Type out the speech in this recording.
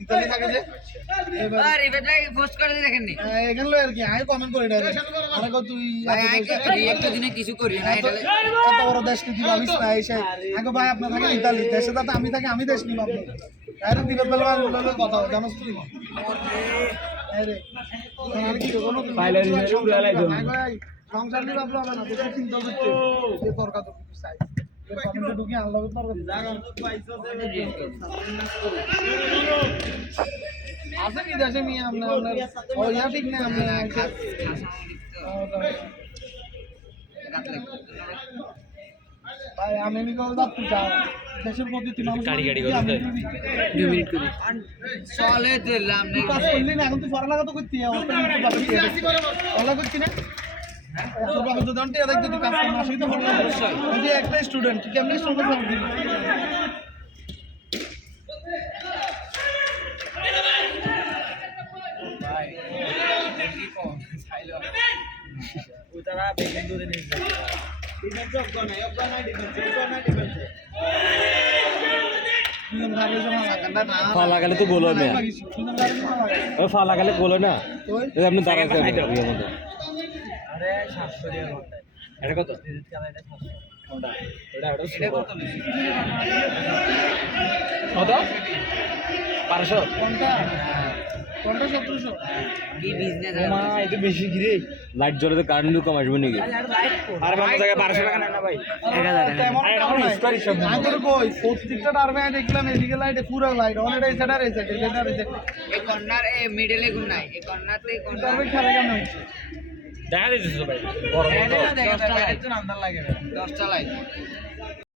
Italy থাকে যে আর এবার ভাই পোস্ট করে দেখেন নি এখানে লো আর কি আই কমেন্ট করে ডাইরেক্ট আরে কো তুই ভাই একটা দিনে কিছু করি না এটা এত বড় দেশ কি ভাবিস না এসে আগে ভাই আপনার থাকে ইতালি দেশে তো আমি থাকি আমি দেশ নিব আপনি ডাইরেক্ট দিবে বলবা কথা জানোস তুই আরে আর কি কোনো ফাইলার ইমেল উড়ালাই দাও ভাই সংসার নিব আপনি হবে না বেশি চিন্তা করতে এই সরকার তো কিছু চাই কমেন্টে ঢুকে আনলো তরকারি জাগান তো পাইছো আছে কি দেশে মি আমরা ও ইয়া ঠিক না আমরা ভাই আমি নি কল দাপ চাও দেশের প্রতি তুই মানুষ গাড়ি গাড়ি করে 2 মিনিট করে চলে দিলাম তুই কাজ করলি না এখন তুই পড়ালেখা তো করতি পড়ালেখা করতি না তোর বাবা তো জানতে দেখ তুই কাজ কর না সেই তো পড়ালেখা করছিস তুই একটা স্টুডেন্ট তুই কেমনে স্টুডেন্ট হবি ভাই কি কোন ছাইলো ওটারা বেশি দূরে নিয়ে যায় ডিফেন্স অফ নাই ডিফেন্স ফালা গেলে তো বলো না ওই ফালা গেলে বলো না এই আপনি দাঁড়া করে ভিডিওর মধ্যে আরে 700 টাকা ঘন্টা এটা কত এটা 700 ঘন্টা এটা এটা কত কত 1200 ঘন্টা ঘন্টা 1700 কি বিজনেস মা এটা বেশি কি রে লাইট জ্বলে তো কারেন্ট কম আসবে নাকি আরে বাবা জায়গা 1200 টাকা না ভাই 1000 আরে এখন স্টোরি সব আমি তোর কই প্রত্যেকটা টারবাইন দেখলাম এদিকে লাইটে পুরো লাইট অন এটা সেটা রেসে এটা রেসে এই কর্নার এ মিডলে গুণ নাই এই কর্নারতে কর্নার টারবাইন খেলা কেন হচ্ছে দেখা দিতেছ ভাই বড় দেখা দেখা তো নান্দার লাগে 10টা লাইট